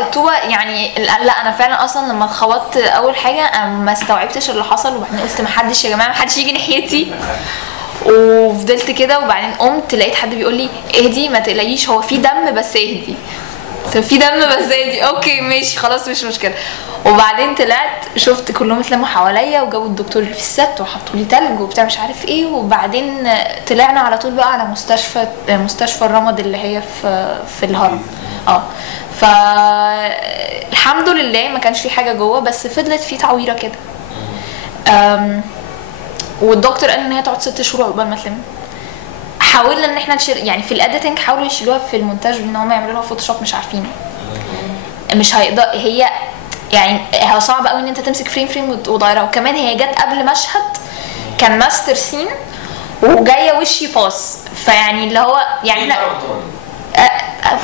الطوبة يعني لا، انا فعلا اصلا لما اتخبطت اول حاجه انا ما استوعبتش اللي حصل، وبعدين قلت محدش يا جماعه، محدش يجي ناحيتي، وفضلت كده. وبعدين قمت لقيت حد بيقول لي اهدي ما تقلقيش، هو في دم بس اهدي. في دم بس اهدي، اوكي ماشي خلاص مش مشكله. وبعدين طلعت شفت كلهم اتلموا حواليا وجابوا الدكتور اللي في الست وحطوا لي تلج وبتاع مش عارف ايه. وبعدين طلعنا على طول بقى على مستشفى الرمد اللي هي في الهرم. فالحمد لله ما كانش في حاجه جوه، بس فضلت في تعويره كده. والدكتور قال ان هي تقعد 6 شهور عقبال ما تلم. حاولنا ان احنا نشيل يعني في الاديتنج، حاولوا يشيلوها في المونتاج ان هم يعملوا لها فوتوشوب، مش عارفين مش هيقدر. هي يعني هو صعب قوي ان انت تمسك فريم وتغيرها. وكمان هي جت قبل مشهد كان ماستر سين وجايه وشي فاص، فيعني اللي هو يعني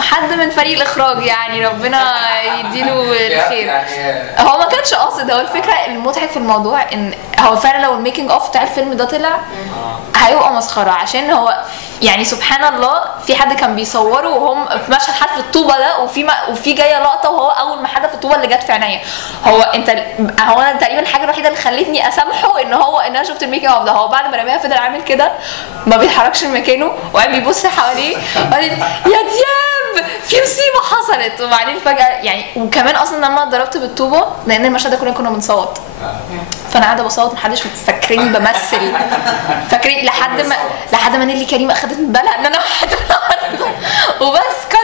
حد من فريق الاخراج يعني ربنا يديله الخير. هو ما كانش قاصد. هو الفكره المضحك في الموضوع ان هو فعلا لو الميكنج اوف بتاع الفيلم ده طلع هيبقى مسخره، عشان هو يعني سبحان الله في حد كان بيصوره وهم في مشهد حدف الطوبه ده، وفي جايه لقطه وهو اول ما حدف الطوبه اللي جت في عينيا. هو انا تقريبا الحاجه الوحيده اللي خلتني اسامحه ان انا شفت الميكنج اوف ده. هو بعد ما رميها فضل عامل كده ما بيتحركش من مكانه وقاعد بيبص حواليه وقال يا دياب في مصيبه حصلت. وبعدين فجاه يعني، وكمان اصلا لما ضربت بالطوبه لان المشهد ده كنا بنصوت، فانا قاعده بصوت محدش فاكريني بمثل، فاكرين لحد ما نيلي كريمه اخدت بالها ان انا واحده وبس كت